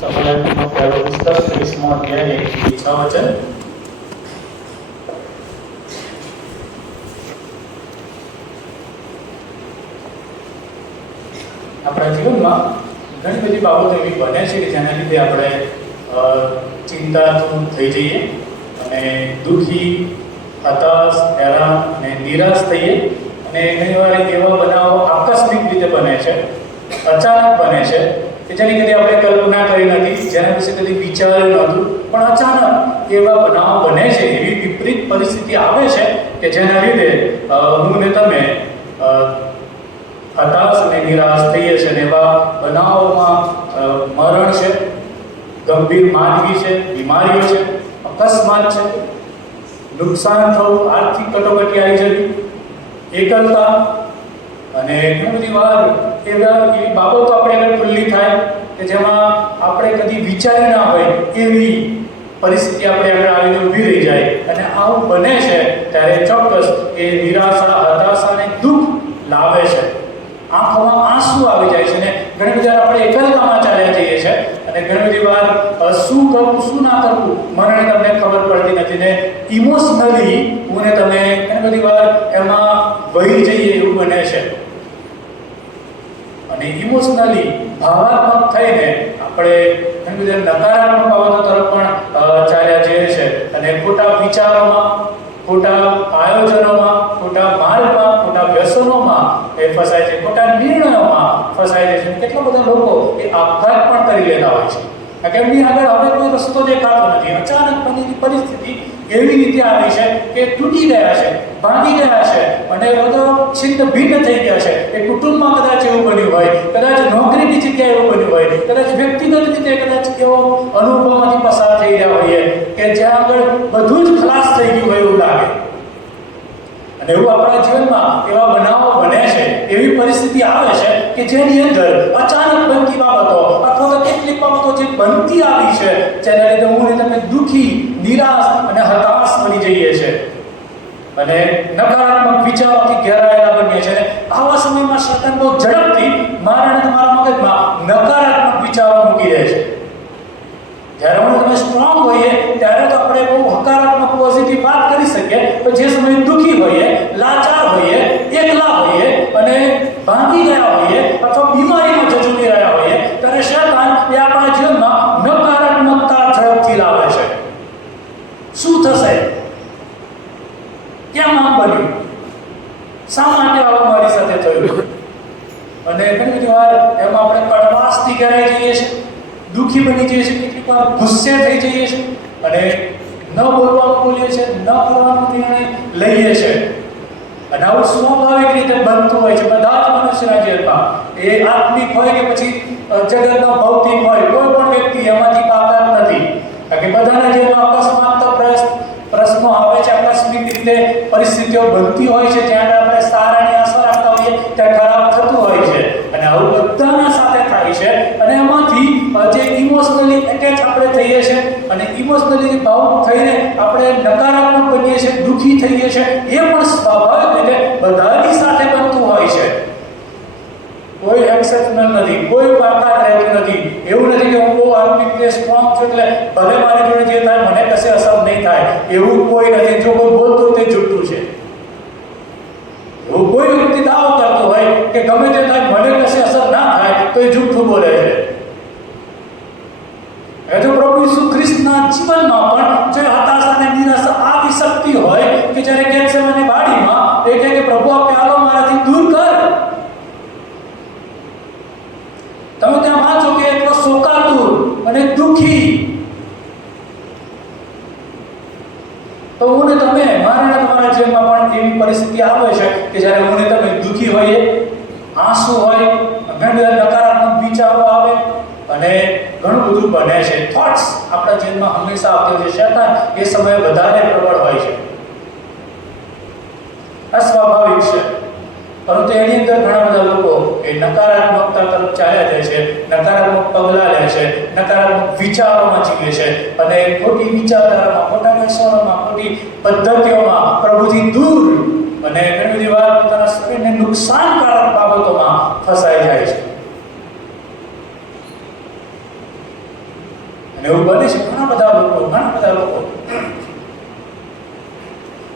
સંમેલનનો પહેલો પુસ્તક 30મો અધ્યાય 1-6 વચન. આપણા જીવનમાં ઘણી બધી બાબતો એવી બને છે કે જેના લીધે આપણે ચિંતાતુર થઈ જઈએ અને દુઃખી, હતાશ, હેરાન અને નિરાશ થઈએ. અને ઘણીવાર એવા બનાવો આકસ્મિક રીતે બને છે, અચાનક બને છે કે જેની કદી આપણે કલ્પના કરી નથી, જેના વિશે કદી વિચાર્યું નહોતું, પણ અચાનક એવા બનાવો બને છે, એવી વિપરીત પરિસ્થિતિ આવે છે કે જેના લીધે હું ને તમે હતાશ અને નિરાશ થઈએ છીએ. અને એવા બનાવોમાં મરણ છે, ગંભીર માંદગી છે, બીમારીઓ છે, અકસ્માત છે, નુકસાન થવું, આર્થિક કટોકટી આવી જવી, એકલતા અને ઘણી બધી વાર એવી બાબતો આપણે આગળ ખુલ્લી થાય કે જેમાં આપણે કદી વિચારી ના હોય એવી પરિસ્થિતિ આપણે આગળ આવીને ઊભી રહી જાય. અને આવું બને છે ત્યારે ચોક્કસ એ નિરાશા, હતાશા અને દુઃખ લાવે છે. આંખોમાં આંસુ આવી જાય છે. અને ઘણી બધી વાર આપણે એકલતામાં ચાલ્યા જઈએ છીએ અને ઘણી બધી વાર શું કરવું, શું ના કરવું મને તમને ખબર પડતી નથી. ને ઇમોશનલી હું ને તમે ઘણી બધી વાર એમાં વહી જઈએ એવું બને છે. અને ઇમોશનલી ભાવાત્મક થઈને આપણે ઘણી બધી નકારાત્મક બાબતો તરફ પણ ચાલ્યા જઈએ છે. અને ખોટા વિચારોમાં, ખોટા આયોજનોમાં, ખોટા માર્ગમાં, ખોટા વ્યસનોમાં એ ફસાય છે, ખોટા નિર્ણયોમાં ફસાય છે. કેટલા બધા લોકો એ આપઘાત પણ કરી લેતા હોય છે. એમની આગળ હવે કોઈ રસ્તો દેખાતો નથી. અચાનક બનેલી પરિસ્થિતિ એવી રીતે આવી છે કે તૂટી ગયા છે, ભાંગી ગયા છે અને બધા છિન્ન ભિન્ન થઈ ગયા છે. એ કુટુંબમાં કદાચ એવું બન્યું હોય, કદાચ નોકરીની જગ્યાએ એવું બન્યું હોય, કદાચ વ્યક્તિગત રીતે કદાચ એવો અનુભવમાંથી પસાર થઈ રહ્યા હોઈએ કે જ્યાં આગળ બધું જ ખલાસ થઈ ગયું હોય એવું લાગે. અને એવું આપણા જીવનમાં એવા બનાવો બને છે, એવી પરિસ્થિતિ આવે છે કે જેની અંદર અચાનક બનતી બાબતો અથવા તો કેટલીક બાબતો જે બનતી આવી છે જેના લીધે હું ને તમે દુઃખી, નિરાશ અને હતાશ બની જઈએ છીએ અને નકારાત્મક વિચારોથી ઘેરાયેલા બનીએ છીએ. આવા સમયમાં શૈતાન બહુ ઝડપથી મારા અને તમારા મગજમાં નકારાત્મક વિચારો મૂકી દે છે. જ્યારે હું તમે સ્ટ્રોંગ હોઈએ ત્યારે તો આપણે બહુ હકારાત્મક પોઝિટિવ વાત કરી શકીએ, પણ જે સમયે દુઃખી હોઈએ, લાચાર હોઈએ, એકલા હોઈએ અને ભાંગી ગયા હોઈએ અથવા બીમારીમાં જજુમી રહ્યા હોઈએ ત્યારે શૈતાન એ આપણા જીવનમાં નકારાત્મકતા ઝડપથી લાવે છે. શું થશે? કેમ આમ બન્યું? શા માટે આવું મારી સાથે થયું? અને ઘણી બધી વાર એમાં આપણે કડવાશથી ઘેરાઈ જઈએ છીએ, દુઃખી બની જઈએ છીએ, કેટલીક વાર ગુસ્સે થઈ જઈએ છીએ અને ન બોલવાનું બોલીએ છીએ, ન કરવાનો નિર્ણય લઈએ છીએ. અને આવું સ્વાભાવિક રીતે બનતું હોય છે બધા જ મનુષ્યના જીવનમાં. એ આત્મિક હોય કે પછી જગતનો ભૌતિક હોય, કોઈ પણ વ્યક્તિ એમાંથી બાકાત નથી. કારણ કે બધાના જીવનમાં અકસ્માત તો પ્રશ્નો આવે છે, આકસ્મિક રીતે પરિસ્થિતિઓ બનતી હોય છે. જ્યાં આપણે સારાની આશા રાખતા હોઈએ ત્યાં ખરાબ થતું હોય છે. અને આવું બધાના સાથે થાય છે. અને એમાંથી જે ઇમોશનલી એટેચ આપણે થઈએ છીએ અને ઇમોશનલી ભાવુક થઈને આપણે નકારાત્મક બનીએ છીએ, દુઃખી થઈએ છીએ, એ પણ સ્વાભાવિક રીતે બધાની સાથે બનતું હોય છે. કોઈ એક્સેપ્શનલ નથી, કોઈ બાકાત રહેતું નથી. એવું નથી કે હું બહુ આર્થિક રીતે સ્ટ્રોંગ છું એટલે ભલે મારી જોડે જે થાય મને કશે અસર નહીં થાય, એવું કોઈ નથી. જો કોઈ બોલતું તે જુઠ્ઠું છે. એવું કોઈ વ્યક્તિ દાવો કરતો હોય કે ગમે તે થાય મને કશે અસર ના થાય તો એ જુઠ્ઠું બોલે છે. જો પ્રભુ ઈસુ ખ્રિસ્તના જીવનમાં પણ જો હતાશા અને નિરાશા આવી શકતી હોય કે જ્યારે ગેથસેમાની વાડીમાં એ કહે કે પ્રભુ આ પ્યાલો મારાથી દૂર કર. તમે ત્યાં વાંચો કે એટલો શોકાતુર અને દુઃખી. તો હું ને તમે, મારા અને તમારા જીવનમાં પણ એવી પરિસ્થિતિ આવે છે કે જ્યારે હું ને તમે દુઃખી હોઈએ, આંસુ હોય, ઘણા બધા નકારાત્મક વિચારો આવે અને ઘણું બધું બને છે. થોટ્સ આપણા જીવનમાં હંમેશા આવતી હોય છે. શૈતાન એ સમયે વધારે પ્રબળ હોય છે. આ સ્વાભાવિક છે. પરંતુ એની અંદર ઘણા બધા લોકો એ નકારાત્મકતા તરફ ચાલ્યા જાય છે, નકારાત્મક પગલાં લે છે, નકારાત્મક વિચારોમાં જીવે છે અને ખોટી વિચારધારામાં, ખોટા વ્યસનોમાં, ખોટી પદ્ધતિઓમાં, પ્રભુથી દૂર અને ઘણી બધી વાર પોતાના શરીરને નુકસાનકારક બાબતોમાં ફસાઈ જાય છે. અને એવું બને છે ઘણા બધા લોકો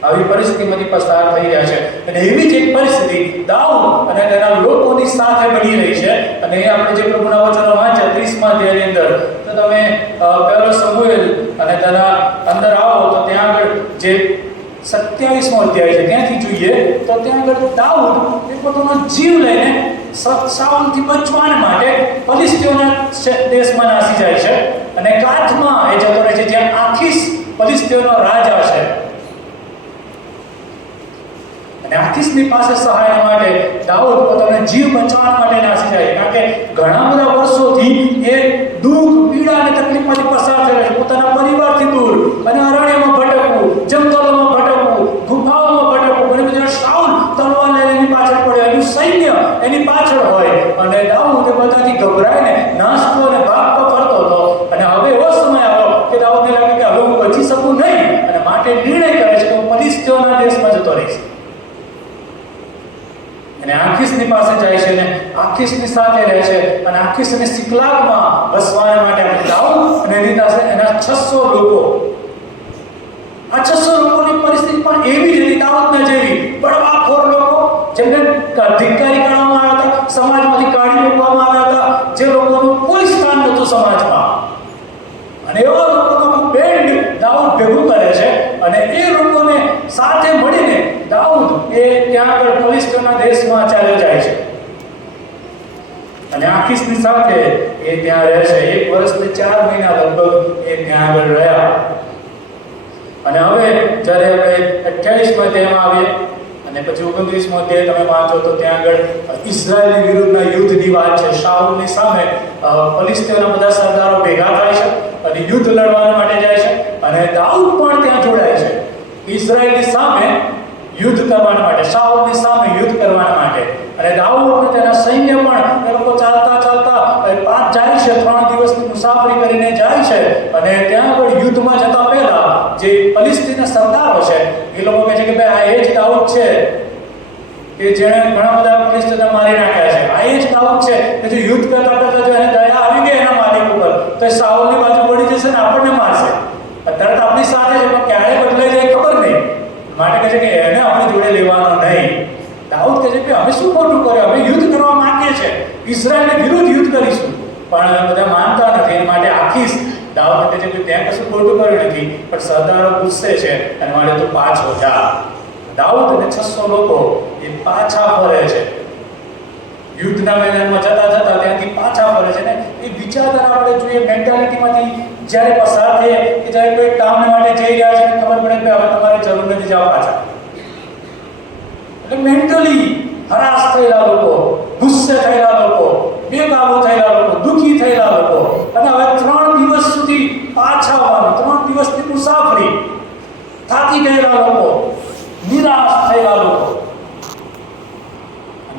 આવી પરિસ્થિતિમાંથી પસાર થઈ રહ્યા છે. અને એવી જ એક પરિસ્થિતિ દાઉદ અને તેના લોકોની સાથે બની રહી છે. અને આપણે જે પ્રભુના વચનો વાંચ્યા 30મા અધ્યાયની અંદર, તો તમે પહેલો સમુએલ અને તેના અંદર આવો તો ત્યાં આગળ જે 27મો અધ્યાય છે ત્યાંથી જોઈએ તો ત્યાં આગળ દાઉદ એ પોતાનો જીવ લઈને સાઉલથી બચવાને માટે ફિલિસ્તીઓના દેશમાં નાસી જાય છે અને ગાથમાં એ જતો રહે છે, જ્યાં આખીસ ફિલિસ્તીઓનો રાજા છે. અને આખીસની પાસે સહાય માટે દાઉદ પોતાનો જીવ બચાવવા માટે નાસી જાય, કારણ કે ઘણા બધા વર્ષોથી એ દુઃખ, પીડા અને તકલીફમાંથી પસાર થઈ રહ્યો છે. પોતાના પરિવારથી દૂર અને અરણ્યમાં ભટકવું, જંગલોમાં ભટકવું, ગુફાઓમાં ભટકવું. અને બીજા શાઉલ તલવાર લઈને એની પાછળ પડ્યો, એનું સૈન્ય એની પાછળ હોય અને દાઉદ એ બધાથી ગભરાઈને નાસતો અને ભાગતો ફરતો હતો. અને હવે એવો સમય આવ્યો કે દાઉદને લાગે કે હવે હું બચી શકું નહીં, અને માટે નિર્ણય કરે છે કે હું ફિલિસ્તીઓના દેશમાં જતો રહીશ. અને આખીસની પાસે જાય છે અને આખીસની સાથે રહે છે અને આખીસની સિકલાગમાં વસવાને માટે આપણે દાઉદ અને એની પાસે એના 600 લોકો. આ 600 લોકોની પરિસ્થિતિ પણ એવી જ હતી દાઉદના જેવી. બળવાખોર લોકો, જેમને ધિક્કારી કરવામાં આવ્યા હતા, સમાજમાંથી કાઢી મૂકવામાં આવ્યા હતા, જે લોકોનું કોઈ સ્થાન નહોતું સમાજમાં. અને એવા લોકોનું બેન્ડ દાઉદ ભેગું કરે છે અને એ લોકોને સાથે મળીને દાઉદ એ ત્યાં આગળ ફિલિસ્તીઓના દેશમાં ચાલ્યો જાય છે. અને આખીસની સાથે એ ત્યાં રહે છે. 1 વર્ષ ને 4 મહિના લગભગ એ ત્યાં આગળ રહ્યા. અને હવે જ્યારે આપણે 28મા અધ્યાયમાં આવીએ અને પછી 29મો અધ્યાય તમે વાંચો તો ત્યાં આગળ ઇઝરાયલની વિરુદ્ધના યુદ્ધની વાત છે. શાઉલની સામે ફિલિસ્તીઓના બધા સરદારો ભેગા થાય છે અને યુદ્ધ લડવા માટે જાય છે. અને દાઉદ પણ ત્યાં જોડાય છે ઇઝરાયલની સામે યુદ્ધ કરવા માટે, શાઉલની સામે યુદ્ધ કરવા માટે. અને દાઉદ અને તેના સૈન્ય પણ એ લોકો ચાલતા જાય છે, 3 દિવસની મુસાફરી કરીને જાય છે. અને ત્યાં આગળ યુદ્ધમાં જતા પહેલા જે ફિલિસ્તીનના સરદારો છે એ લોકો કહે છે કે ભાઈ આ એ જ દાઉદ છે કે જેણે ઘણા બધા ફિલિસ્તીનને મારી નાખ્યા છે. આ એ જ દાઉદ છે કે જે યુદ્ધ કરતા જો એને દયા આવી ગઈ એના માલિક ઉપર તો એ શાઉલની બાજુ પડી જશે ને આપણને મારશે. અત્યારે આપણી સાથે છે પણ ક્યારે બદલાઈ જાય ખબર નહીં. માટે કહે છે કે એને આપણી જોડે લેવાનો નહીં. દાઉદ કહે છે કે અમે શું ખોટું કર્યું, અમે યુદ્ધ કરવા માંગીએ છીએ, ઇઝરાયલને વિરુદ્ધ યુદ્ધ કરીશું, પણ બધા માનતા નથી. એ માટે આખીસ દાઉદ કહે છે કે ત્યાં કશું ખોટું કર્યું નથી, પણ સરદારો ગુસ્સે છે અને માટે તું પાછો જા. દાઉદ અને 600 લોકો એ પાછા ફરે છે. યુદ્ધના મેદાનમાં જતા ત્યાંથી પાછા ફરે છે ને એ વિચારધારા આપણે જોઈએ મેન્ટાલિટીમાંથી જ્યારે પસાર થઈએ કે જ્યારે કોઈ કામ માટે જઈ રહ્યા છે ખબર પડે કે હવે તમારે જરૂર નથી જાવ પાછા. એટલે મેન્ટલી હરાશ થયેલા લોકો, ગુસ્સે થયેલા લોકો, બેકાબુ થયેલા લોકો, દુઃખી થયેલા લોકો, અને હવે 3 દિવસ સુધી પાછા આવવાનું, 3 દિવસની મુસાફરી, થાકી ગયેલા લોકો, નિરાશ થયેલા લોકો.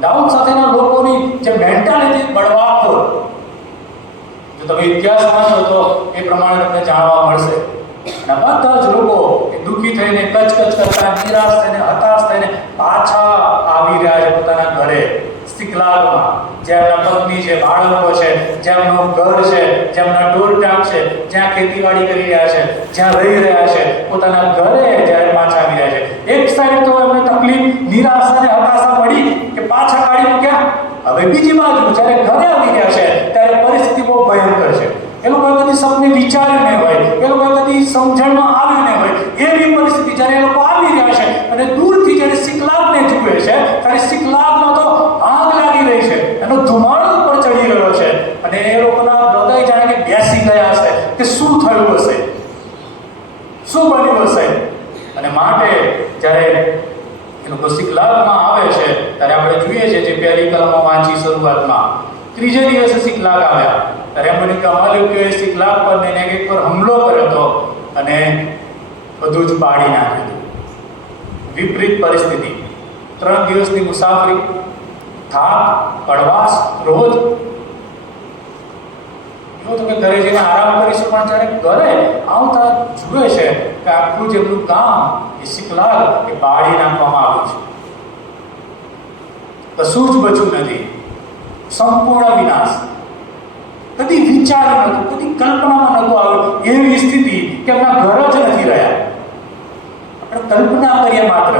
દાઉદ સાથેના લોકોની જે મેન્ટાલિટી બળવાખોર, જો તમે ઇતિહાસ વાંચો તો એ પ્રમાણે તમને જાણવા મળશે. અને બધા જ લોકો એ દુઃખી થઈને કચકચ કરતા, નિરાશ થઈને, હતાશ થઈને પાછા આવી રહ્યા છે પોતાના ઘરે સિકલાગમાં, જ્યાં એમના પત્ની છે, બાળકો છે, જેમનું ઘર છે, જેમના ઢોર-ઢાંક છે, જ્યાં ખેતીવાડી કરી રહ્યા છે, જ્યાં રહી રહ્યા છે, પોતાના ઘરે જ્યારે પાછા આવી રહ્યા છે. એક સાઈડ તો એમને તકલીફ, નિરાશા અને હતાશા પડી કે પાછા કાઢી મૂક્યા. હવે બીજી બાજુ જ્યારે ઘરે આવી રહ્યા છે ત્યારે પરિસ્થિતિ બહુ ભયંકર છે. એ લોકો કદી સપને વિચાર્યું નહીં હોય, એ લોકો કદી સમજણમાં આવ્યું નહીં હોય એવી પરિસ્થિતિ જ્યારે એ લોકો આવી રહ્યા છે અને દૂરથી જ્યારે સિકલાગને જુએ છે ત્યારે સિકલાગમાં તો આગ લાગી રહી છે, એનો ધુમાડો ઉપર ચડી રહ્યો છે અને એ લોકોના હૃદય જાણે કે બેસી ગયા હશે કે શું થયું હશે, શું બન્યું હશે. અને માટે જ્યારે એ લોકો સિકલાગમાં આવે છે ત્યારે આપણે જોઈએ છીએ જે પહેલી કલમો વાંચી શરૂઆતમાં, 3જે દિવસે સિકલાગ આવ્યા ત્યારે એમ બન્યું કે અમાલેકીઓએ સિકલાગ પર નેનેગેક પર હુમલો કર્યો હતો અને બધું જ બાળી નાખ્યું. વિપરીત પરિસ્થિતિ, 3 દિવસની મુસાફરી, થાક, કડવાશ, ક્રોધ. એવું તો કે ઘરે જઈને આરામ કરીશું, પણ જ્યારે ઘરે આવતા જુએ છે કે આખું જેમનું કામ એ સિકલાગ એ બાળી નાખવામાં આવ્યું છે. કશું જ બચ્યું નથી, સંપૂર્ણ વિનાશ. કદી વિચાર્યું નહોતું, કદી કલ્પનામાં નહોતું આવ્યું કે એમના ઘર જ નથી રહ્યા. આપણે કલ્પના કરીએ માત્ર,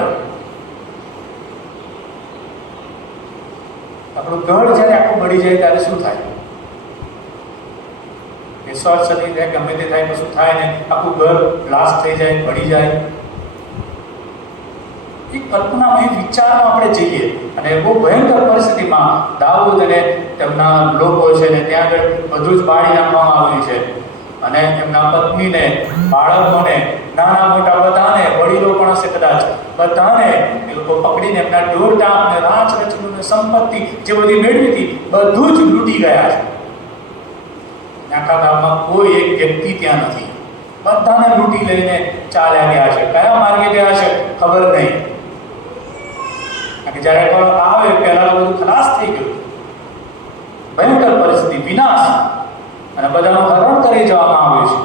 આપણું ઘર જ્યારે આખું બળી જાય ત્યારે શું થાય? એ શોર્ટ સર્કિટ થાય, ગમે તે થાય, કશું થાય ને આખું ઘર બ્લાસ્ટ થઈ જાય, બળી જાય. એ કલ્પનામાં, એ વિચારમાં આપણે જઈએ અને બહુ ભયંકર પરિસ્થિતિમાં દાઉદ અને તેમના લોકો છે ને ત્યાં આગળ બધું જ બાળી નાખવામાં આવ્યું છે. અને એમના પત્નીને, બાળકોને, નાના મોટા બધાને, વડીલો પણ હશે કદાચ, બધાને એ લોકો પકડીને એમના દોરડામ ને રાજ રચીને સંપત્તિ જે બધી મેળવી હતી બધું જ લૂંટી ગયા છે. આખા ગામમાં કોઈ એક વ્યક્તિ ત્યાં નથી, બધાને લૂંટી લઈને ચાલ્યા ગયા છે. કયા માર્ગે ગયા છે ખબર નહીં. અને જ્યારે ખબર આવે પહેલા બધું ખલાસ થઈ ગયું. ભયંકર પરિસ્થિતિ, વિનાશ, અને બધાનું હરણ કરી જવામાં આવ્યું છે.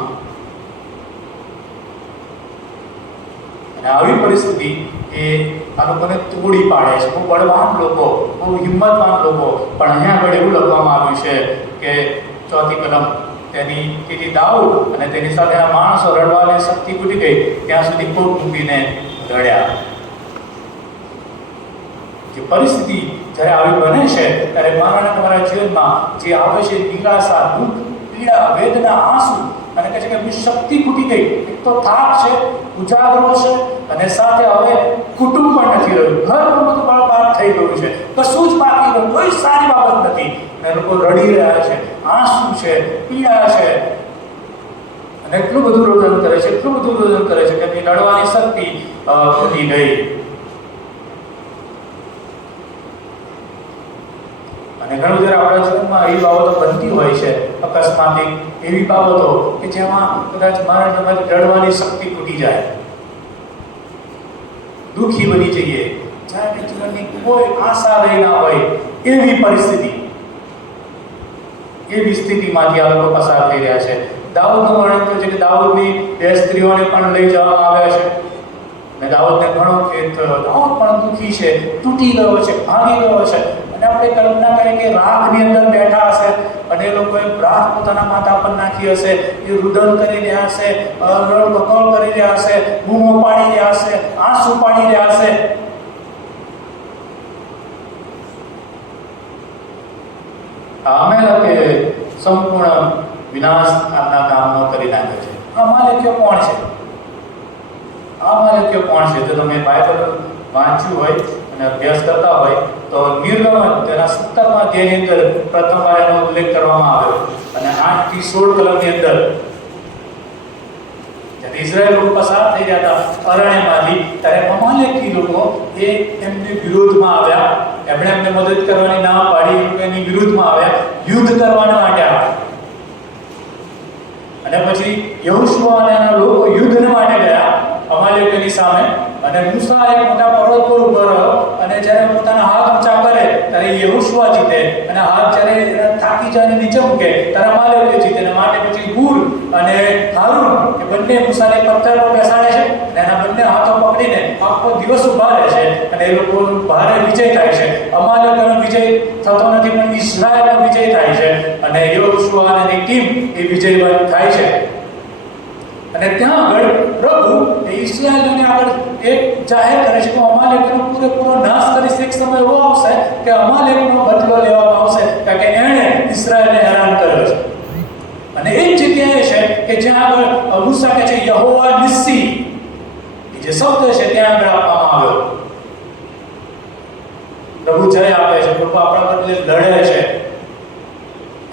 અને આવી પરિસ્થિતિ એ આ લોકોને તોડી પાડે છે. બહુ બળવાન લોકો, બહુ હિંમતવાન લોકો, પણ અહીંયા આગળ એવું લખવામાં આવ્યું છે કે 4th કલમ, તેથી દાઉદ અને તેની સાથેના માણસો રડવાની શક્તિ તૂટી ગઈ ત્યાં સુધી કોટ મૂકીને લડ્યા. જે પરિસ્થિતિ જ્યારે આવી બને છે ત્યારે મારા અને તમારા જીવનમાં જે આવે છે નિરાશા, દુઃખ, પીડા, વેદના, આંસુ, અને કહે છે કે એમની શક્તિ ખૂટી ગઈ. એક તો થાક છે, ઉજાગરો છે, અને સાથે હવે કુટુંબ પણ નથી રહ્યું, ઘર પણ બધું બરબાદ થઈ ગયું છે, કશું જ બાકી રહ્યું, કોઈ સારી બાબત નથી. અને લોકો રડી રહ્યા છે, આંસુ છે, પીડા છે, અને એટલું બધું રોદન કરે છે, એટલું બધું રોદન કરે છે કે એમની લડવાની શક્તિ ખૂટી ગઈ. અને ઘણું જ્યારે આપણા જીવનમાં એવી બાબતો બનતી હોય છે, અકસ્માતિક એવી બાબતો કે જેમાં કદાચ મારા તમારી લડવાની શક્તિ ખૂટી જાય, દુઃખી બની જઈએ, જ્યારે જીવનની કોઈ આશા રહી ના હોય એવી પરિસ્થિતિ, એવી સ્થિતિમાંથી આ લોકો પસાર થઈ રહ્યા છે. દાઉદનું વર્ણન થયું છે કે દાઉદની 2 સ્ત્રીઓને પણ લઈ જવામાં આવ્યા છે. અને દાઉદને ઘણો ખેદ થયો, દાઉદ પણ દુઃખી છે, તૂટી ગયો છે, ભાગી ગયો છે. અને આપણે કલ્પના કરીએ કે રાખની અંદર બેઠા હશે અને એ લોકોએ રાખ પોતાના માથા પર નાખી હશે, એ રુદન કરી રહ્યા હશે, રડબકોર કરી રહ્યા હશે, બૂમો પાડી રહ્યા હશે, આંસુ પાડી રહ્યા હશે. આમેલા કે સંપૂર્ણ વિનાશ આપના ગામનો કરી નાખ્યો છે. અમાલેકીઓ કોણ છે? અમાલેકીઓ કોણ છે? તો તમે બાઇબલ વાંચ્યું હોય અને અભ્યાસ કરતા હોય તો નિર્ગમન તેના 17મા અધ્યાયની અંદર પ્રથમ વાર એનો ઉલ્લેખ કરવામાં આવ્યો. અને 8 થી 16 કલમની અંદર જ્યારે ઇઝરાયલ લોકો પસાર થઈ ગયા હતા અરણ્યમાંથી, ત્યારે અમાલેકી લોકો એ એમની વિરોધમાં આવ્યા. એમણે એમને મદદ કરવાની ના પાડી, એની વિરુદ્ધમાં આવ્યા, યુદ્ધ કરવા માટે આવ્યા. અને પછી યહોશુઆ અને એના લોકો યુદ્ધ માટે ગયા અમાલેકીની સામે. અને મૂસા એક મોટા પર્વત પર ઉભો રહ્યો અને જ્યારે પોતાના હાથ ઊંચા કરે ત્યારે યહોશુઆ જીતે, અને હાથ જ્યારે થાકી જાય નીચે મૂકે ત્યારે અમાલેકીઓ જીતે. અને માટે પછી હૂર અને હારૂન એ બંને મૂસાને પથ્થર પર બેસાડે છે અને એના બંને હાથો પકડીને આખો દિવસ ઉભા રહે છે અને એ લોકોનો ભારે વિજય થાય છે. અમાલેકીઓનો વિજય થતો નથી પણ ઇઝરાયલનો વિજય થાય છે અને યહોશુઆ અને એની ટીમ એ વિજયવાન થાય છે. અને ત્યાં આગળ પ્રભુ એ ઇસ્રાયેલને આગળ એક જાહેર કરે છે કે અમાલેકનો પૂરેપૂરો નાશ કરીશ. એક સમય એવો આવશે કે અમાલેકનો બદલો લેવામાં આવશે, કારણ કે એણે ઇસ્રાયેલને હેરાન કર્યો છે. અને એ જ જગ્યાએ છે કે જ્યાં આગળ મૂસા કહે છે યહોવા નિસ્સી, જે શબ્દ છે ત્યાં આગળ આપવામાં આવ્યો. પ્રભુ જય આપે છે, પ્રભુ આપણા બદલે લડે છે.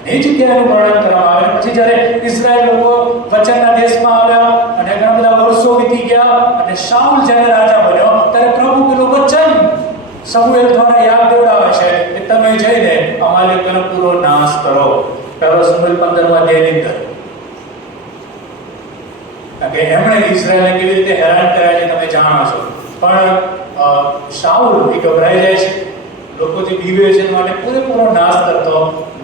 એ જગ્યાએનું વર્ણન કરવામાં આવે. પછી જ્યારે ઇઝરાયલ લોકો વચનના દેશમાં આવ્યા અને ઘણા બધા વર્ષો વીતી ગયા અને શાઉલ જ્યારે રાજા બન્યો ત્યારે પ્રભુ પેલું વચન સમુએલ દ્વારા યાદ દેવડાવે છે કે તમે જઈને અમાલેકનો પૂરો નાશ કરો. પહેલો સમુએલ 15મા અધ્યાયની અંદર. કારણ કે એમણે ઇઝરાયલને કેવી રીતે હેરાન કર્યા છે તમે જાણો છો. પણ શાઉલ એ ગભરાઈ જાય છે, લોકો જે બીવે છે એના માટે પૂરેપૂરો નાશ કરતો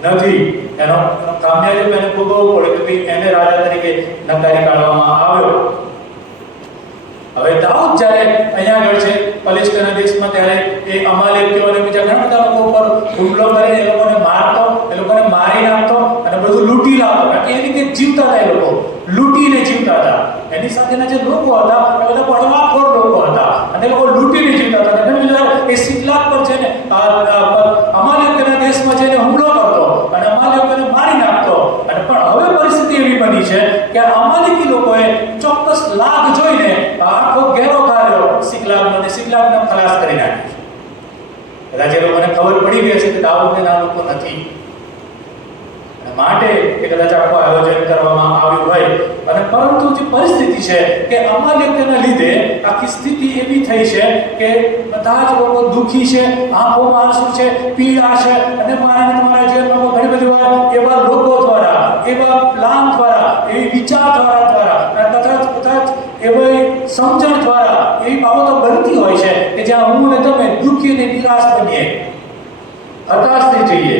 નથી. એનો કામયાબી એને ભોગવવું પડે કે ભાઈ એને રાજા તરીકે નકારી કાઢવામાં આવ્યો. હવે દાઉદ જ્યારે અહીંયા આગળ છે પલેસ્ટાઈનના દેશમાં, ત્યારે એ અમાલેકીઓ અને બીજા ઘણા બધા લોકો પર હુમલો કરીને એ લોકોને મારતો, એ લોકોને મારી નાખતો અને બધું લૂંટી લાવતો. કારણ કે એ રીતે જીવતા હતા, એ લોકો લૂંટીને જીવતા હતા. એની સાથેના જે લોકો હતા એ બધા બળવાખોર લોકો હતા અને એ લોકો લૂંટીને જીવતા હતા. અને એ સિકલાગ પર જઈને અમાલેકના દેશમાં જઈને હુમલો કરતો અને અમાલેકોને મારી નાખતો. અને પણ હવે પરિસ્થિતિ એવી બની છે કે અમાલેકી લોકોએ ચોક્કસ લાગ જોઈને આખો ઘેરો કાઢ્યો સિકલાગનો અને સિકલાગને ખલાસ કરી નાખ્યો. કદાચ એ લોકોને ખબર પડી ગઈ છે કે દાઉદને આ લોકો નથી, માટે એ કદાચ આખું આયોજન કરવામાં આવ્યું હોય. અને પરંતુ જે પરિસ્થિતિ છે કે અમાલેકના લીધે આખી સ્થિતિ એવી થઈ છે કે બધા જ લોકો દુઃખી છે, આંખોમાં આંસુ છે, પીડા છે. અને તમારા જીવનમાં ઘણી બધી વાર એવા લોકો દ્વારા, એવા પ્લાન દ્વારા, એવી વિચારધારા દ્વારા, કદાચ એવી સમજણ દ્વારા એવી બાબતો બનતી હોય છે કે જ્યાં હું ને તમે દુઃખી અને નિરાશ બનીએ, હતાશ થઈ જઈએ.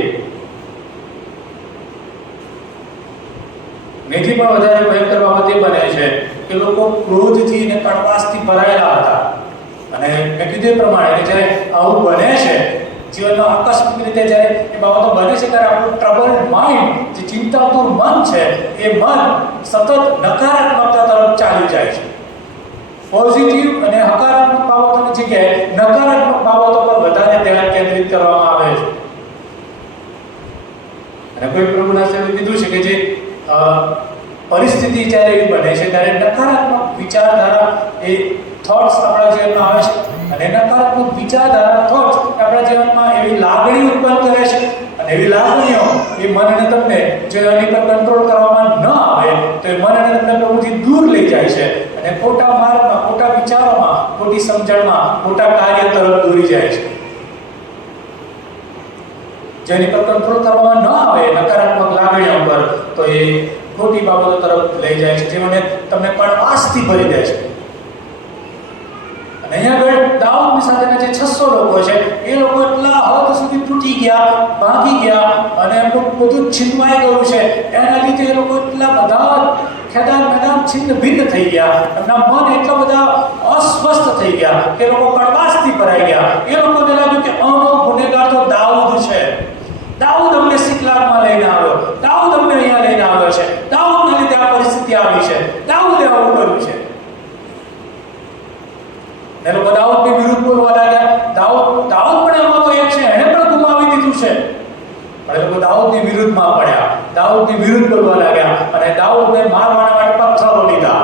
મેથી પણ વધારે ભયંકર બાબત એ બને છે કે લોકો ક્રોધથી અને કડવાશથી ભરાયેલા હતા. અને મેં કીધું એ પ્રમાણે જ્યારે આવું બને છે જીવનમાં આકસ્મિક રીતે જ્યારે એ બાબતો બને છે ત્યારે આપણું ટ્રબલ્ડ માઇન્ડ, જે ચિંતાતુર મન છે, એ મન સતત નકારાત્મકતા તરફ ચાલી જાય છે. પોઝિટિવ અને હકારાત્મક બાબતોની જગ્યાએ નકારાત્મક બાબતો પર વધારે ધ્યાન કેન્દ્રિત કરવામાં આવે છે. અને કોઈ પ્રભુના સેવકે કીધું છે કે જે પરિસ્થિતિ જ્યારે એવી બને છે ત્યારે નકારાત્મક વિચારધારા એ થોટ્સ આપણા જીવનમાં આવે છે. અને નકારાત્મક વિચારધારા થોટ્સ આપણા જીવનમાં એવી લાગણી ઉત્પન્ન કરે છે. અને એવી લાગણીઓ એ મન અને તમને જો એની પર કંટ્રોલ કરવામાં ન આવે તો એ મન અને તમને પ્રભુથી દૂર લઈ જાય છે અને ખોટા માર્ગમાં, ખોટા વિચારોમાં, ખોટી સમજણમાં, ખોટા કાર્ય તરફ દોરી જાય છે. જેની પર કંટ્રોલ કરવામાં ન આવે નકારાત્મક લાગણીઓ પર તો એ ખોટી બાબતો તરફ લઈ જાય છે, જેને તમને કડવાશથી ભરી દે છે. અને અહીંયા આગળ દાઉદની સાથેના જે 600 લોકો છે એ લોકો એટલા હદ સુધી તૂટી ગયા, ભાગી ગયા અને એમનું બધું છીનવાઈ ગયું છે. એના લીધે એ લોકો એટલા બધા ખેદાન મેદાન છિન્ન ભિન્ન થઈ ગયા. એમના મન એટલા બધા અસ્વસ્થ થઈ ગયા કે લોકો કડવાશથી ભરાઈ ગયા. એ લોકોને લાગ્યું કે આનો ગુનેગાર તો દાઉદ છે. દાઉદ અમને સિકલાગમાં લઈને આવ્યો, દાઉદ અમને અહીંયા લઈને આવ્યો છે, દાઉદના લીધે આ પરિસ્થિતિ આવી છે, દાઉદે આવું કર્યું છે. એ લોકો દાઉદની વિરુદ્ધ બોલવા લાગ્યા. દાઉદ પણ અમારો એક છે, એણે પણ ગુમાવી દીધું છે. પણ એ લોકો દાઉદની વિરુદ્ધમાં પડ્યા, દાઉદની વિરુદ્ધ બોલવા લાગ્યા અને દાઉદને મારવા માટે પથ્થરો લીધા.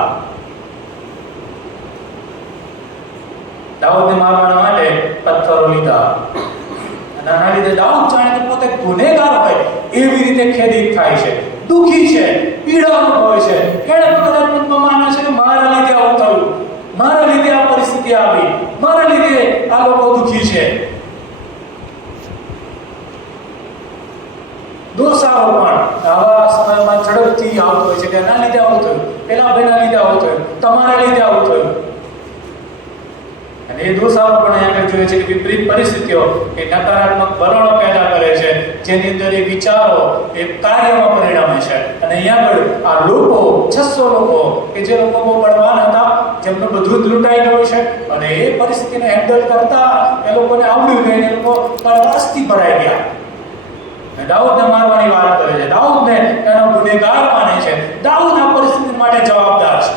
દાઉદને મારવા માટે પથ્થરો લીધા. આના લીધે દાઉદ જાણે પોતે ગુનેગાર હોય એવી રીતે ખેદિત થાય છે, દુઃખી છે, પીડા અનુભવે છે. એણે કદાચ મનમાં માને છે કે મારા લીધે આવું થયું, મારા લીધે આ પરિસ્થિતિ આવી, મારા લીધે આ લોકો દુઃખી છે. દોષારોપણ આવા સમયમાં ઝડપથી આવતો હોય છે કે એના લીધે આવું થયું, પેલા ભાઈના લીધે આવું થયું, તમારા લીધે આવું થયું. અને એ દોષારોપણ અહીંયા જોઈએ છે કે વિપરીત પરિસ્થિતિઓ એ નકારાત્મક વલણો પેદા કરે છે, જેની અંદર એ વિચારો એ કાર્યમાં પરિણમે છે. અને અહીંયા આગળ આ લોકો 600 લોકો કે જે લોકો બહુ બળવાન હતા, જેમનું બધું જ લૂંટાઈ ગયું છે અને એ પરિસ્થિતિને હેન્ડલ કરતા એ લોકોને આવડ્યું નહીં, એ લોકો કડવાશથી ભરાઈ ગયા. દાઉદને મારવાની વાત કરે છે, દાઉદને એનો ગુનેગાર માને છે, દાઉદ આ પરિસ્થિતિ માટે જવાબદાર છે.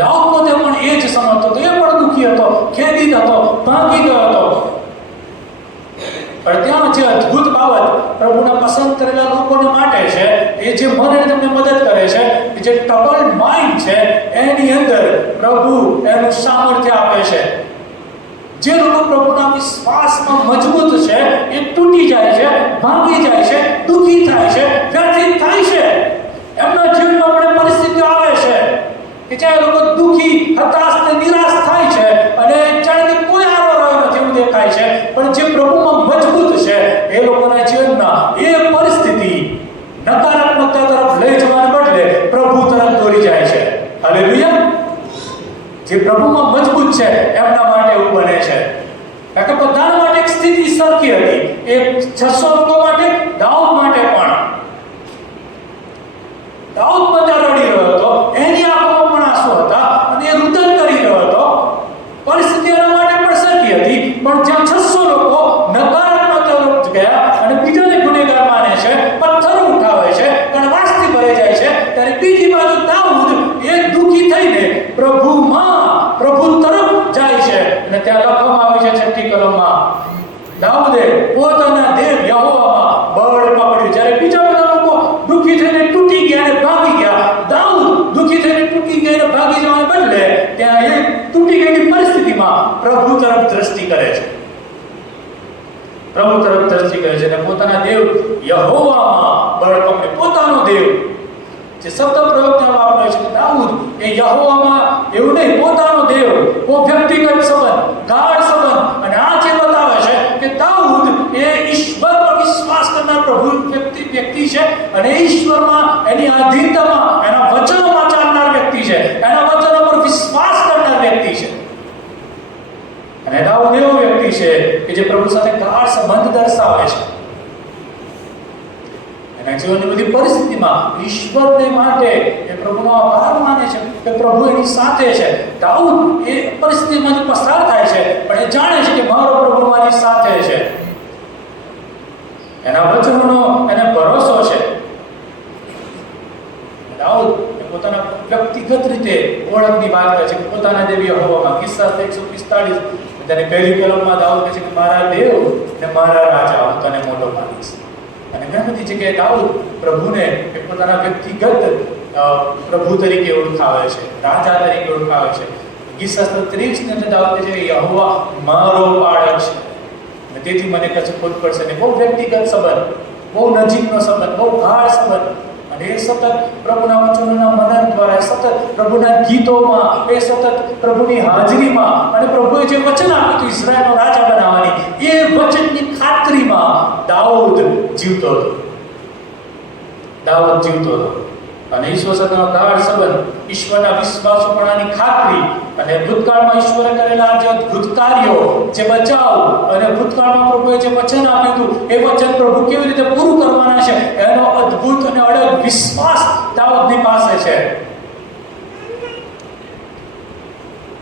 દાઉદ પોતે પણ એ જ સમજતો હતો, એ પણ દુઃખી હતો, ખેદિત હતો, ભાંગી ગયો હતો. પણ ત્યાં જે અદ્ભુત બાબત પ્રભુના પસંદ કરેલા લોકોને માટે છે, એ જે મને તમને મદદ કરે છે, જે ટ્રબલ્ડ માઇન્ડ છે એની અંદર પ્રભુ એનું સામર્થ્ય આપે છે. જે લોકો પ્રભુના વિશ્વાસમાં મજબૂત છે એ તૂટી જાય છે, ભાંગી જાય છે, દુઃખી થાય છે, વ્યથિત થાય છે. એમના જીવનમાં પણ પરિસ્થિતિઓ આવે છે કે જે લોકો દુઃખી, હતાશ અને નિરાશ થાય છે અને જાણે કે કોઈ આરો રહ્યો નથી એવું દેખાય છે. પણ જે પ્રભુમાં મજબૂત છે એ લોકોના જીવનમાં એ પરિસ્થિતિ નકારાત્મકતા તરફ લઈ જવાને બદલે પ્રભુ તરફ દોરી જાય છે. હાલેલુયા. જે પ્રભુમાં મજબૂત છે એમના માટે એવું બને છે. કારણ કે બધા માટે એક સ્થિતિ સરખી હતી, એક 600 લોકો માટે, દાઉદ માટે પણ. દાઉદ બધા રડી રહ્યો હતો, એની આંખોમાં પણ આંસુ હતા અને એ રુદન કરી રહ્યો હતો. પરિસ્થિતિ એના માટે પણ સરખી હતી, પણ જ્યાં 600 લોકો નકારાત્મક તરફ ગયા અને બીજાને ગુનેગાર માને છે, પથ્થરો ઉઠાવે છે, કડવાશથી ભરાઈ જાય છે, ત્યારે બીજી બાજુ ત્યાં લખવામાં આવી છે 6ઠ્ઠી કલમમાં, દાઉદે પોતાના દેવ યહોવામાં બળ પકડ્યું. જ્યારે બીજા બધા લોકો દુઃખી થઈને તૂટી ગયા અને ભાગી ગયા, દાઉદ દુઃખી થઈને તૂટી ગયા અને ભાગી જવાને બદલે ત્યાં એ તૂટી ગયેલી પરિસ્થિતિમાં પ્રભુ તરફ દ્રષ્ટિ કરે છે. પ્રભુ તરફ દ્રષ્ટિ કરે છે અને પોતાના દેવ યહોવામાં બળ પકડે. પોતાનો દેવ જે શબ્દ પ્રયોગ ત્યાં વાપર્યો છે દાઉદ એ યહોવામાં, એવું નહીં, પોતાનો દેવ, કોઈ વ્યક્તિગત સંબંધ, ગાઢ સંબંધ. અને આ જે બતાવે છે કે દાઉદ એ ઈશ્વર પર વિશ્વાસ કરનાર પ્રભુ વ્યક્તિ છે અને ઈશ્વરમાં, એની આધીનતામાં, એના વચનોમાં ચાલનાર વ્યક્તિ છે, એના વચનો પર વિશ્વાસ કરનાર વ્યક્તિ છે. અને દાઉદ એવો વ્યક્તિ છે કે જે પ્રભુ સાથે ગાઢ સંબંધ દર્શાવે છે. એના જીવનની બધી પરિસ્થિતિમાં ઈશ્વરને માટે એ પ્રભુનો આભાર માને છે કે પ્રભુ એની સાથે છે. દાઉદ એ પરિસ્થિતિમાંથી પસાર થાય છે પણ એ જાણે છે કે મારો પ્રભુ મારી સાથે છે. એના વચનોનો એને ભરોસો છે. દાઉદ પોતાના વ્યક્તિગત રીતે ઓળખની વાત કરે છે કે પોતાના દેવ યહોવામાં. કિસ્સા 145 તેની પહેલી કલમમાં દાઉદ કહે છે કે મારા દેવ ને મારા રાજા, હું તને મોટો માનીશ. અને ઘણી બધી જગ્યાએ દાઉદ પ્રભુને પોતાના વ્યક્તિગત પ્રભુ તરીકે ઓળખાવે છે, રાજા તરીકે ઓળખાવે છે. ગીત શાસ્ત્ર 30 ની અંદર દાઉદ કહે છે કે યહોવા મારો પાળક છે અને તેથી મને કશું ખોટ પડશે નહીં. બહુ વ્યક્તિગત સંબંધ, બહુ નજીકનો સંબંધ, બહુ ગાઢ સંબંધ. અને એ સતત પ્રભુના વચનોના મનન દ્વારા, સતત પ્રભુના ગીતોમાં, એ સતત પ્રભુની હાજરીમાં, અને પ્રભુએ જે વચન આપ્યું હતું ઇઝરાયલનો રાજા બનાવવાની, એ વચનની ખાતરીમાં દાઉદ જીવતો હતો. દાઉદ જીવતો હતો અને ઈશ્વર સાથેનો ગાઢ સંબંધ, ઈશ્વરના વિશ્વાસુપણાની ખાતરી અને ભૂતકાળમાં ઈશ્વરે કરેલા જે અદ્ભુત કાર્યો, જે બચાવ, અને ભૂતકાળમાં પ્રભુએ જે વચન આપ્યું હતું એ વચન પ્રભુ કેવી રીતે પૂરું કરવાના છે એનો અદ્ભુત અને અડગ વિશ્વાસ દાઉદની પાસે છે.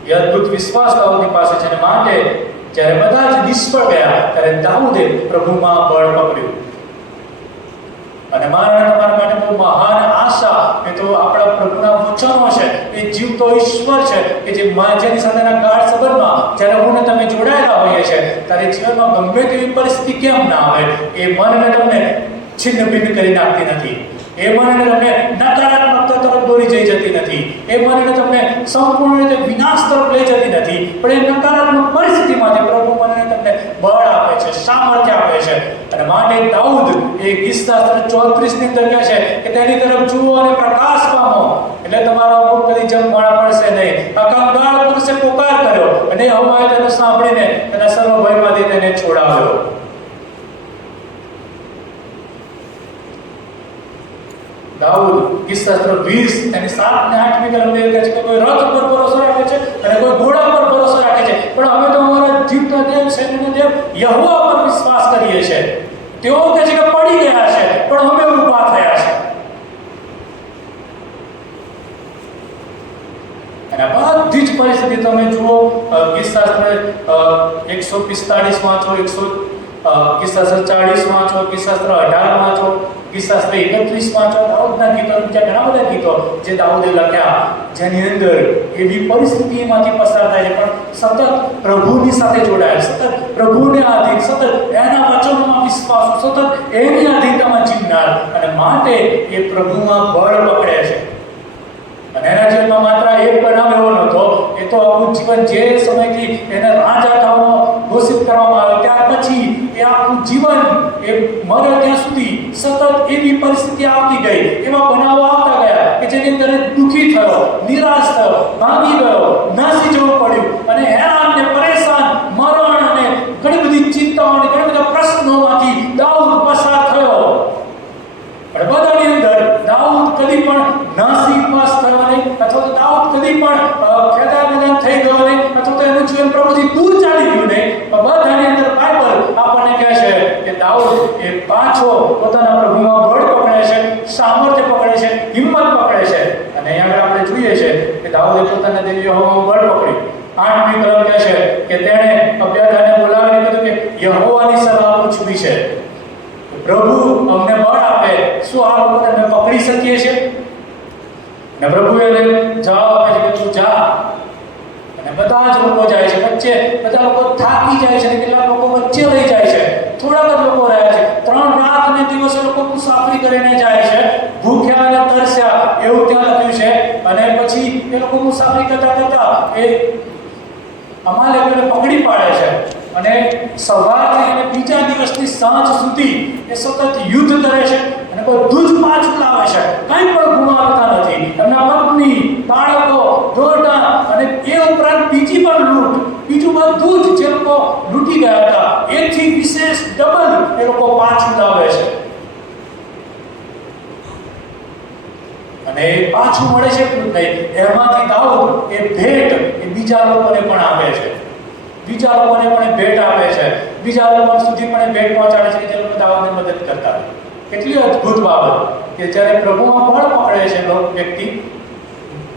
એ અદ્ભુત વિશ્વાસ દાઉદની પાસે છે. અને માટે જ્યારે બધા જ નિષ્ફળ ગયા ત્યારે દાઉદે પ્રભુમાં બળ પકડ્યું. અને મારા તમારા માટે બહુ મહાન આશા એ તો આપણા પ્રભુના વચનો છે. એ જીવતો ઈશ્વર છે કે જે જેની સાથેના ગાઢ સંબંધમાં જ્યારે હું ને તમે જોડાયેલા હોઈએ છીએ ત્યારે જીવનમાં ગમે તેવી પરિસ્થિતિ કેમ ના આવે, એ મનને તમને છિન્ન ભિન્ન કરી નાખતી નથી. એ મનને તમને નકારાત્મકતા તરફ દોરી જઈ જતી નથી. એ મનને તમને સંપૂર્ણ રીતે વિનાશ તરફ લઈ જતી નથી. પણ એ નકારાત્મક પરિસ્થિતિમાંથી પ્રભુ મનને તમને બળ આપે છે, સામર્થ્ય આપે છે. અને માટે દાઉદ એ ગીત શાસ્ત્ર 34 ની અંદર કહે છે કે તેની તરફ જુઓ અને પ્રકાશ પામો, એટલે તમારા મુખ કદી જમવાના પડશે નહીં. અકંગાળ પુરુષે પોકાર કર્યો અને હવાએ તેને સાંભળીને તેના સર્વ ભયમાંથી તેને છોડાવ્યો. દાઉદ ગીત શાસ્ત્ર 20 અને 7 અને 8 કલમ કહે છે કે કોઈ રથ પર ભરોસો રાખે છે અને કોઈ ઘોડા પર ભરોસો રાખે છે, પણ અમે તો અમારા જીવતા દેવ, સૈન્યના દેવ યહોવા પર વિશ્વાસ કરીએ છીએ. તેઓ કહે છે કે પડી ગયા છે પણ અમે ઊભા થયા છે. અને બધી જ પરિસ્થિતિ તમે જુઓ, ગીત શાસ્ત્ર 145 વાંચો, ગીત શાસ્ત્ર 40 વાંચો, ગીત શાસ્ત્ર 18 વાંચો, ગીત શાસ્ત્ર 31 વાંચો. દાઉદના ગીતો, બીજા ઘણા બધા ગીતો જે દાઉદે લખ્યા, જેની અંદર એવી પરિસ્થિતિમાંથી પસાર થાય છે પણ સતત પ્રભુની સાથે જોડાયેલ, સતત પ્રભુને આધીન, સતત એના વચનોમાં વિશ્વાસ, સતત એની આધીનતામાં જીવનાર. અને માટે એ પ્રભુમાં બળ પકડે છે. અને એના જીવનમાં માત્ર એક બનાવ એવો નહોતો, એ તો આખું જીવન જે સમયથી એને રાજા થવાનો ઘોષિત કરવામાં આવ્યો ત્યાર પછી એ આખું જીવન, એ મરે ત્યાં સુધી સતત એવી પરિસ્થિતિ આવતી ગઈ, એવા બનાવો આવતા ગયા કે જેની અંદર દુઃખી થયો, નિરાશ થયો, ભાગી ગયો, નાસી જવું પડ્યું અને હેરાન ને પરેશાન, મરણ અને ઘણી બધી ચિંતાઓ અને ઘણા બધા પ્રશ્નોમાંથી દાઉદ પસાર થયો. પણ બધાની અંદર દાઉદ કદી પણ નાસીપાસ થયો નહીં, અથવા તો દાઉદ કદી પણ ખેદામેદાન થઈ ગયો નહીં, અથવા તો એનું જીવન પ્રભુથી દૂર ચાલી ગયું નહીં. પણ બધાની અંદર બાઇબલ આપણને કહે છે કે દાઉદ એ પાછો પોતાના પ્રભુમાં બળ પકડે છે, સામર્થ્ય પકડે છે, હિંમત પકડે છે. અને અહીંયા આપણે જોઈએ છે કે દાઉદે પોતાના દેવ યહોવામાં બળ પકડ્યું. 8મી કલમ કહે છે કે તેણે અબ્યાથારને બોલાવીને કીધું કે યહોવાની સલાહ પૂછવી છે, પ્રભુ અમને બળ આપે, શું આ લોકોને અમે પકડી શકીએ છીએ? અને પ્રભુએ જવાબ આપે છે કે તું જા. અને બધા જ લોકો જાય છે, વચ્ચે બધા લોકો થાકી જાય છે અને કેટલાક લોકો વચ્ચે રહી જાય છે, થોડાક જ લોકો રહ્યા છે. 3 રાત અને દિવસ એ લોકો મુસાફરી કરીને જાય છે, ભૂખ્યા અને તરસ્યા એવું ત્યાં લખ્યું છે. અને પછી એ લોકો મુસાફરી કરતા એ અમાલેકોને પકડી પાડે છે અને સવારથી અને બીજા દિવસની સાંજ સુધી એ સતત યુદ્ધ કરે છે અને બધું જ પાછું લાવે છે, કંઈ પણ ગુમાવતા નથી. એમના પત્ની, બાળકો, દોરડા અને એ ઉપરાંત બીજી પણ લૂંટ, બીજું બધું જ જે લોકો લૂંટી ગયા હતા એથી વિશેષ ડબલ એ લોકો પાછું લાવે છે. અને પાછું મળે છે એટલું નહીં, એમાંથી દાઉદ એ ભેટ એ બીજા લોકોને પણ આપે છે, બીજા લોકોને પણ ભેટ આપે છે, બીજા લોકો સુધી પણ ભેટ પહોંચાડે છે કે જે લોકો દાઉદને મદદ કરતા હોય. કેટલી અદ્ભુત બાબત કે જ્યારે પ્રભુમાં બળ પકડે છે વ્યક્તિ,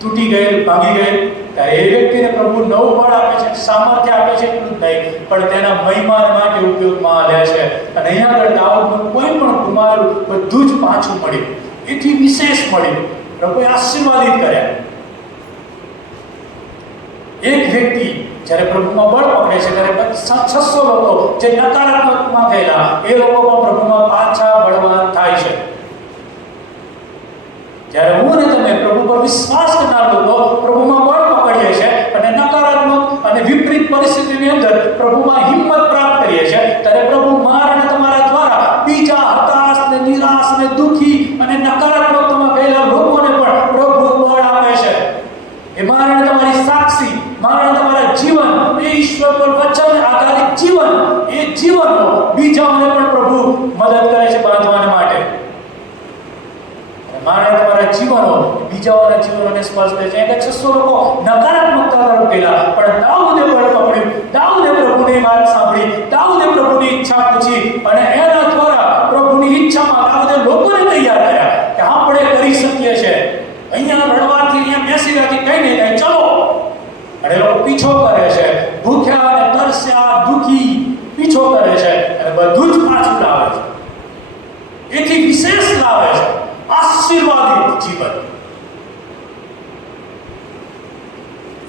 તૂટી ગયેલ, ભાંગી ગયેલ, ત્યારે એ વ્યક્તિને પ્રભુ નવું બળ આપે છે, સામર્થ્ય આપે છે એટલું જ નહીં, પણ તેના મહિમા માટે ઉપયોગમાં લે છે. અને અહીંયા આગળ દાઉદનું કોઈ પણ ગુમાવેલું બધું જ પાછું મળ્યું, એથી વિશેષ મળ્યું, પ્રભુએ આશીર્વાદિત કર્યા. એક વ્યક્તિ જ્યારે પ્રભુમાં બળ પકડે છે ત્યારે 600 લોકો જે નકારાત્મકમાં ગયેલા એ લોકો પણ પ્રભુમાં પાછા બળવાન થાય છે. જ્યારે હું અને તમે પ્રભુ પર વિશ્વાસ કરનાર લોકો પ્રભુમાં બળ પકડીએ છીએ અને નકારાત્મક અને વિપરીત પરિસ્થિતિની અંદર પ્રભુમાં હિંમત પ્રાપ્ત કરીએ છીએ, ત્યારે પ્રભુ મારા અને તમારા દ્વારા બીજા હતાશ ને નિરાશ ને દુઃખી અને નકારાત્મકતામાં ગયેલા લોકોને પણ પ્રભુ બળ આપે છે. એ મારા અને તમારી સાક્ષી, મારા અને તમારા જીવન એ ઈશ્વર પર વચન આધારિત જીવન, એ જીવનો બીજાઓને પણ પ્રભુ મદદ કરે છે બાંધવા માટે. મારા તમારા જીવનો બીજાઓના જીવનોને સ્પર્શ કરે છે. એટલે 600 લોકો નકારાત્મકતા તરફ ગયેલા, પણ દાઉદે બળ પકડ્યું, દાઉદે પ્રભુની વાત સાંભળી, દાઉદે પ્રભુની ઈચ્છા પૂછી અને એના દ્વારા પ્રભુની ઈચ્છામાં દાઉદે લોકોને તૈયાર કર્યા કે આપણે કરી શકીએ છીએ. અહીંયા રડવાથી, અહીંયા બેસી રહેવાથી કઈ નહીં થાય, ચલો. અને લોકો પીછો કરે છે, ભૂખ્યા અને તરસ્યા, દુઃખી પીછો કરે છે અને બધું જ પાછું લાવે છે, એથી વિશેષ લાવે છે, આશીર્વાદિત જીવન,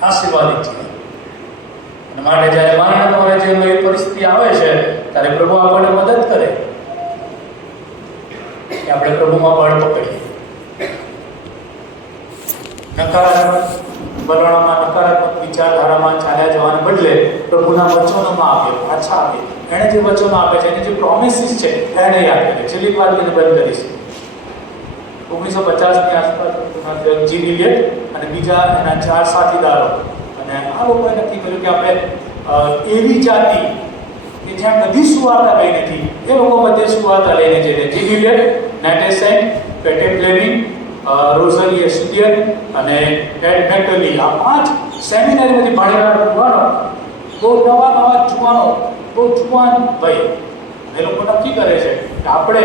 આશીર્વાદિત જીવન. અને માટે જ્યારે મારા તમારા જીવનમાં એવી પરિસ્થિતિ આવે છે ત્યારે પ્રભુ આપણને મદદ કરે કે આપણે પ્રભુમાં બળ પકડીએ. નકારાત્મક વલણમાં, નકારાત્મક વિચારધારામાં ચાલ્યા જવાને બદલે પ્રભુના વચનોમાં આવીએ, પાછા આવીએ. એણે જે વચનો આપે છે, એની જે પ્રોમિસીસ છે એને યાદ કરીએ. છેલ્લી વાત એને બંધ કરીશ. 1950ની આસપાસ જી વિલિયટ અને બીજા એના 4 સાથીદારો અને આ લોકોએ નક્કી કર્યું કે આપણે એવી જાતિ કે જ્યાં કદી સુવાર્તા ગઈ નથી એ લોકો બધે સુવાર્તા લઈને જઈએ. જી વિલિયટ, નેટેસેન્ટ, પેટે ફ્લેમિંગ, રોઝલી એસ્ટિયન અને એડ મેકલી, આ 5 સેમિનારીમાંથી ભણેલા યુવાનો, બહુ નવા જુવાનો, બહુ જુવાન ભાઈ, એ લોકો નક્કી કરે છે કે આપણે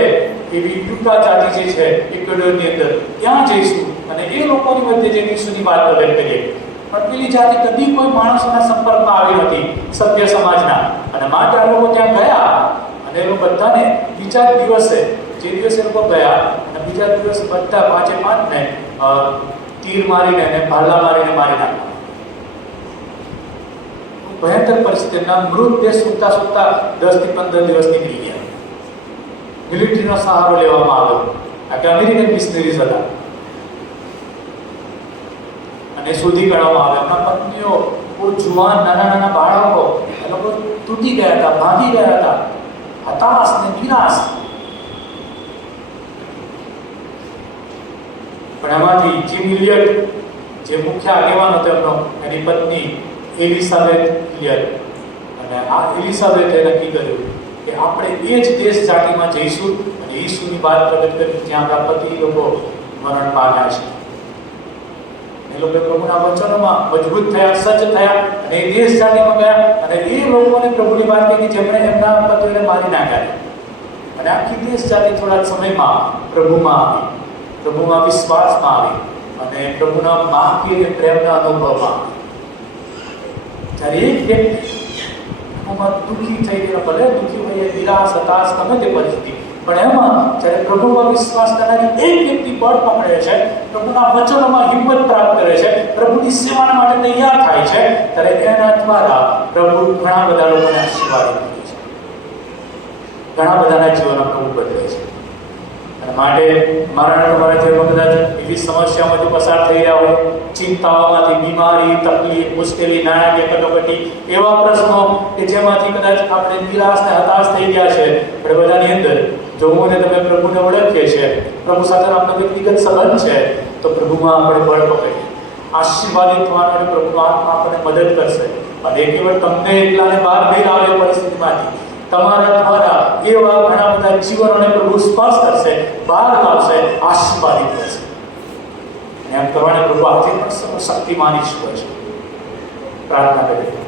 એવી યુટા જાતિ જે છે ઇક્વેડોરની અંદર ત્યાં જઈશું અને એ લોકોની વચ્ચે જે ઈસુની વાત પ્રગટ કરીએ. પણ પેલી જાતિ કદી કોઈ માણસોના સંપર્કમાં આવી નથી, સભ્ય સમાજના, અને માટે આ લોકો ત્યાં ગયા અને એ લોકો બધાને બીજા દિવસે, જે દિવસે લોકો ગયા અને બીજા દિવસે બધા 5 ને તીર મારીને અને ભાલા મારીને મારી નાખ્યા. ભયંકર પરિસ્થિતિના મૃતદેહ સુતા 10 થી 15 દિવસ નીકળી ગયા. મિલિટરીનો સહારો લેવામાં આવ્યો. આ કે અમેરિકન મિશનરીઝ હતા અને શોધી કાઢવામાં આવ્યા. એમના પત્નીઓ, બહુ જુવાન નાના બાળકો, એ લોકો તૂટી ગયા હતા, ભાગી ગયા હતા, હતાશ ને નિરાશ. પણ એમાંથી જીમ વિલિયટ, જે મુખ્ય આગેવાન હતો એમનો, એની પત્ની એલિઝાબેથ વિલિયટ, અને આ એલિઝાબેથે નક્કી કર્યું કે આપણે એ જ દેશ જાતિમાં જઈશું અને ઈસુની વાત પ્રગટ કરી જ્યાં આપણા પતિ લોકો મરણ પામ્યા છે. એ લોકો પ્રભુના વચનોમાં મજબૂત થયા, સજ્જ થયા અને એ દેશ જાતિમાં ગયા અને એ લોકોને પ્રભુની વાત કહી જેમણે એમના પતિઓને મારી નાખ્યા. અને આખી દેશ જાતિ થોડા સમયમાં પ્રભુમાં આવી, પ્રભુમાં વિશ્વાસમાં આવી અને પ્રભુના માફી અને પ્રેમના અનુભવમાં આવી. જ્યારે એક વ્યક્તિ દુઃખી થઈ ગયેલા, ભલે દુઃખી હોય, નિરાશ, હતાશ, ગમે તે પરિસ્થિતિ, પણ એમાં જ્યારે પ્રભુમાં વિશ્વાસ કરનારી એક વ્યક્તિ બળ પકડે છે, પ્રભુના વચનોમાં હિંમત પ્રાપ્ત કરે છે, પ્રભુની સેવા માટે તૈયાર થાય છે, ત્યારે એના દ્વારા પ્રભુ ઘણા બધા લોકોને આશીર્વાદ આપે છે, ઘણા બધાના જીવનો પ્રભુ બદલે છે. અને માટે મારા તમારા જીવનમાં કદાચ એવી સમસ્યાઓમાંથી પસાર થઈ રહ્યા હોય, ચિંતાઓમાંથી, બીમારી, તકલીફ, મુશ્કેલી, નાણાકીય કટોકટી, એવા પ્રશ્નો કે જેમાંથી કદાચ આપણે નિરાશ ને હતાશ થઈ ગયા છે, પણ બધાની અંદર જો હું અને તમે પ્રભુને ઓળખીએ છીએ, પ્રભુ સાથે આપણો વ્યક્તિગત સંબંધ છે, તો પ્રભુમાં આપણે બળ પકડીએ, આશીર્વાદિત થવાનો અને પ્રભુનો આત્મા આપણને મદદ કરશે. અને એ કેવળ તમને એકલાને બહાર નહીં લાવે પરિસ્થિતિમાંથી, તમારા દ્વારા એવા ઘણા બધા જીવનોને પ્રભુ સ્પર્શ કરશે, બહાર લાવશે, આશીર્વાદિત કરશે. એમ કરવાને પ્રભુ આજે પણ સર્વશક્તિમાન ઈશ્વર છે. પ્રાર્થના કરીએ.